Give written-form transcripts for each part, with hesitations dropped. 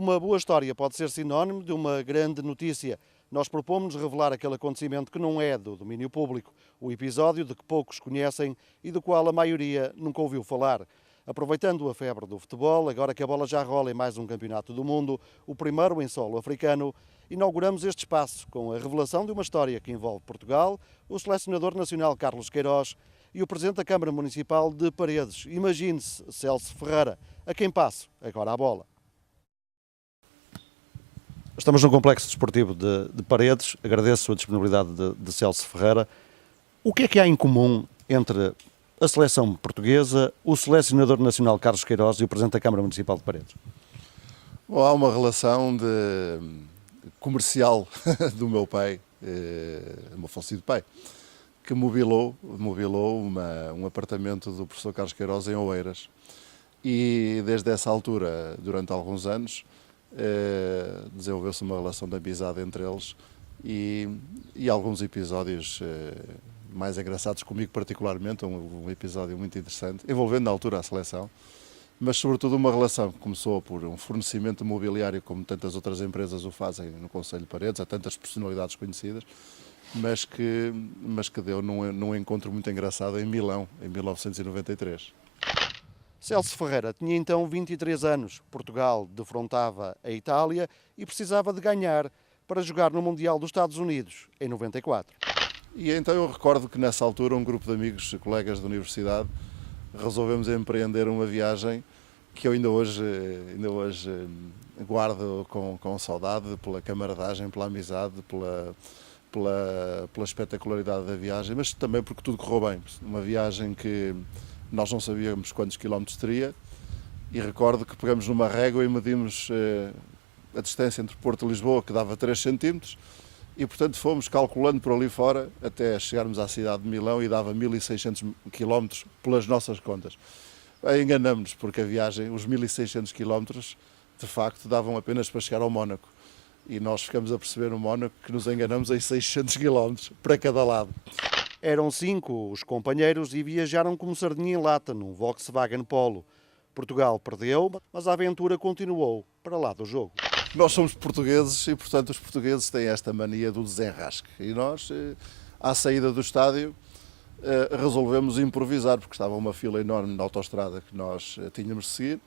Uma boa história pode ser sinónimo de uma grande notícia. Nós propomos-nos revelar aquele acontecimento que não é do domínio público, o episódio de que poucos conhecem e do qual a maioria nunca ouviu falar. Aproveitando a febre do futebol, agora que a bola já rola em mais um campeonato do mundo, o primeiro em solo africano, inauguramos este espaço com a revelação de uma história que envolve Portugal, o selecionador nacional Carlos Queiroz e o presidente da Câmara Municipal de Paredes. Imagine-se, Celso Ferreira, a quem passo agora a bola. Estamos no Complexo Desportivo de Paredes. Agradeço a disponibilidade de Celso Ferreira. O que há em comum entre a seleção portuguesa, o selecionador nacional Carlos Queiroz e o presidente da Câmara Municipal de Paredes? Bom, há uma relação comercial do meu pai, do meu falecido pai, que mobilou um apartamento do professor Carlos Queiroz em Oeiras. E desde essa altura, durante alguns anos, desenvolveu-se uma relação de amizade entre eles e alguns episódios mais engraçados comigo particularmente, um episódio muito interessante, envolvendo na altura a seleção, mas sobretudo uma relação que começou por um fornecimento de mobiliário, como tantas outras empresas o fazem no Concelho de Paredes, há tantas personalidades conhecidas, mas que deu num encontro muito engraçado em Milão, em 1993. Celso Ferreira tinha então 23 anos. Portugal defrontava a Itália e precisava de ganhar para jogar no Mundial dos Estados Unidos, em 94. E então eu recordo que nessa altura um grupo de amigos, colegas da universidade, resolvemos empreender uma viagem que eu ainda hoje guardo com saudade, pela camaradagem, pela amizade, pela espetacularidade da viagem, mas também porque tudo correu bem. Uma viagem que nós não sabíamos quantos quilómetros teria, e recordo que pegamos numa régua e medimos a distância entre Porto e Lisboa, que dava 3 centímetros, e portanto fomos calculando por ali fora até chegarmos à cidade de Milão e dava 1600 quilómetros pelas nossas contas. Enganamos-nos, porque a viagem, os 1600 quilómetros, de facto davam apenas para chegar ao Mónaco. E nós ficamos a perceber no Mónaco que nos enganamos em 600 quilómetros para cada lado. Eram 5 os companheiros e viajaram como sardinha em lata num Volkswagen Polo. Portugal perdeu, mas a aventura continuou para lá do jogo. Nós somos portugueses e, portanto, os portugueses têm esta mania do desenrasque. E nós, à saída do estádio, resolvemos improvisar, porque estava uma fila enorme na autoestrada que nós tínhamos de seguir,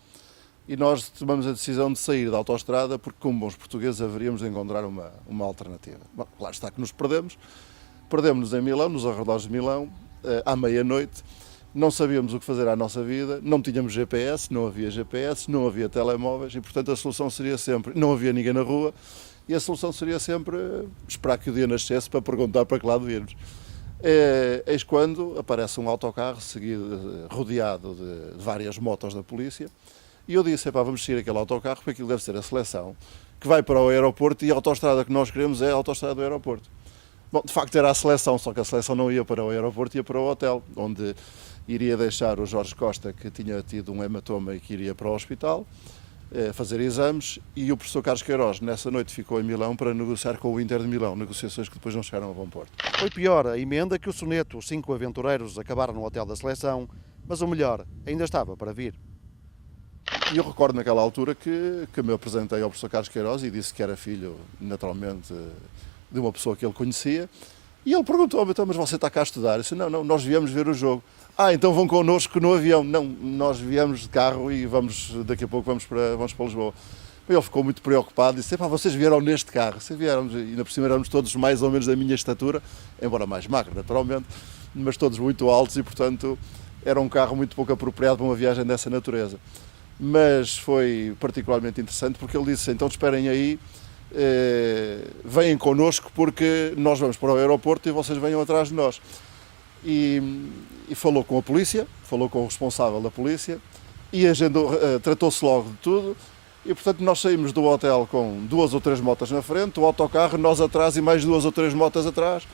e nós tomamos a decisão de sair da autoestrada porque, como bons portugueses, haveríamos de encontrar uma alternativa. Bom, claro está que nos perdemos. Perdemos-nos em Milão, nos arredores de Milão, à meia-noite. Não sabíamos o que fazer à nossa vida, não tínhamos GPS, não havia telemóveis e, portanto, a solução seria sempre, não havia ninguém na rua, e a solução seria sempre esperar que o dia nascesse para perguntar para que lado irmos. Eis quando aparece um autocarro seguido, rodeado de várias motos da polícia, e eu disse, vamos seguir aquele autocarro, porque aquilo deve ser a seleção, que vai para o aeroporto, e a autoestrada que nós queremos é a autoestrada do aeroporto. Bom, de facto era a seleção, só que a seleção não ia para o aeroporto, ia para o hotel, onde iria deixar o Jorge Costa, que tinha tido um hematoma e que iria para o hospital, fazer exames, e o professor Carlos Queiroz, nessa noite, ficou em Milão para negociar com o Inter de Milão, negociações que depois não chegaram a bom porto. Foi pior a emenda que o soneto. Os 5 aventureiros acabaram no hotel da seleção, mas o melhor ainda estava para vir. E eu recordo naquela altura que me apresentei ao professor Carlos Queiroz e disse que era filho, naturalmente, de uma pessoa que ele conhecia, e ele perguntou-me, então, mas você está cá a estudar? Eu disse, não, nós viemos ver o jogo. Então vão connosco no avião. Não, nós viemos de carro e daqui a pouco vamos para Lisboa. Ele ficou muito preocupado e disse, vocês vieram neste carro. Vocês vieram, e ainda por cima éramos todos mais ou menos da minha estatura, embora mais magro, naturalmente, mas todos muito altos e, portanto, era um carro muito pouco apropriado para uma viagem dessa natureza. Mas foi particularmente interessante porque ele disse, então esperem aí, venham connosco porque nós vamos para o aeroporto e vocês venham atrás de nós. E falou com a polícia, falou com o responsável da polícia e tratou-se logo de tudo. E portanto nós saímos do hotel com 2 ou 3 motas na frente, o autocarro, nós atrás e mais 2 ou 3 motas atrás.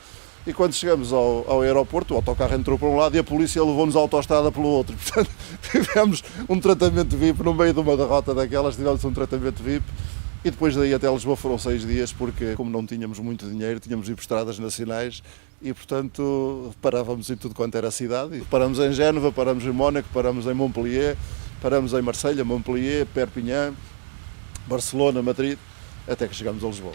E quando chegamos ao aeroporto, o autocarro entrou para um lado e a polícia levou-nos à autoestrada pelo outro. Portanto, tivemos um tratamento VIP, no meio de uma derrota daquelas, tivemos um tratamento VIP. E depois daí até Lisboa foram 6 dias, porque como não tínhamos muito dinheiro, tínhamos de ir por estradas nacionais e, portanto, parávamos em tudo quanto era cidade. E paramos em Génova, paramos em Mónaco, paramos em Montpellier, paramos em Marselha, Montpellier, Perpignan, Barcelona, Madrid, até que chegamos a Lisboa.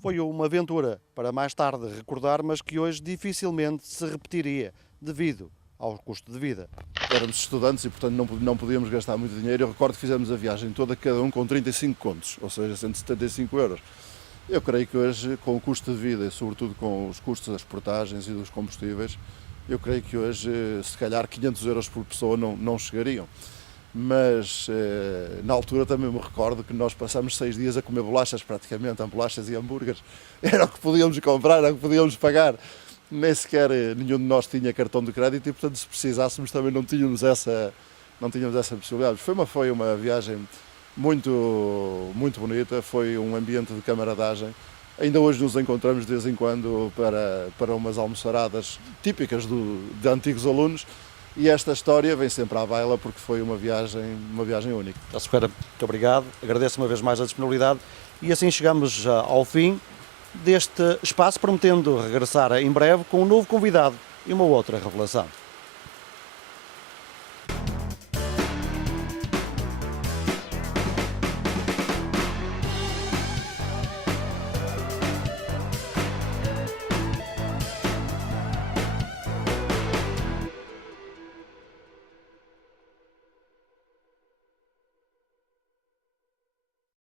Foi uma aventura para mais tarde recordar, mas que hoje dificilmente se repetiria, devido ao custo de vida. Éramos estudantes e, portanto, não podíamos gastar muito dinheiro. Eu recordo que fizemos a viagem toda, cada um com 35 contos, ou seja, 175 euros. Eu creio que hoje, com o custo de vida e sobretudo com os custos das portagens e dos combustíveis, eu creio que hoje, se calhar, 500 euros por pessoa não chegariam. Mas, na altura, também me recordo que nós passámos 6 dias a comer bolachas, praticamente, bolachas e hambúrgueres. Era o que podíamos comprar, era o que podíamos pagar. Nem sequer nenhum de nós tinha cartão de crédito e, portanto, se precisássemos também não tínhamos essa possibilidade. Foi uma viagem muito bonita, foi um ambiente de camaradagem. Ainda hoje nos encontramos de vez em quando para umas almoçaradas típicas de antigos alunos e esta história vem sempre à baila porque foi uma viagem única. Celso Ferreira, muito obrigado, agradeço uma vez mais a disponibilidade e assim chegamos ao fim deste espaço, prometendo regressar em breve com um novo convidado e uma outra revelação.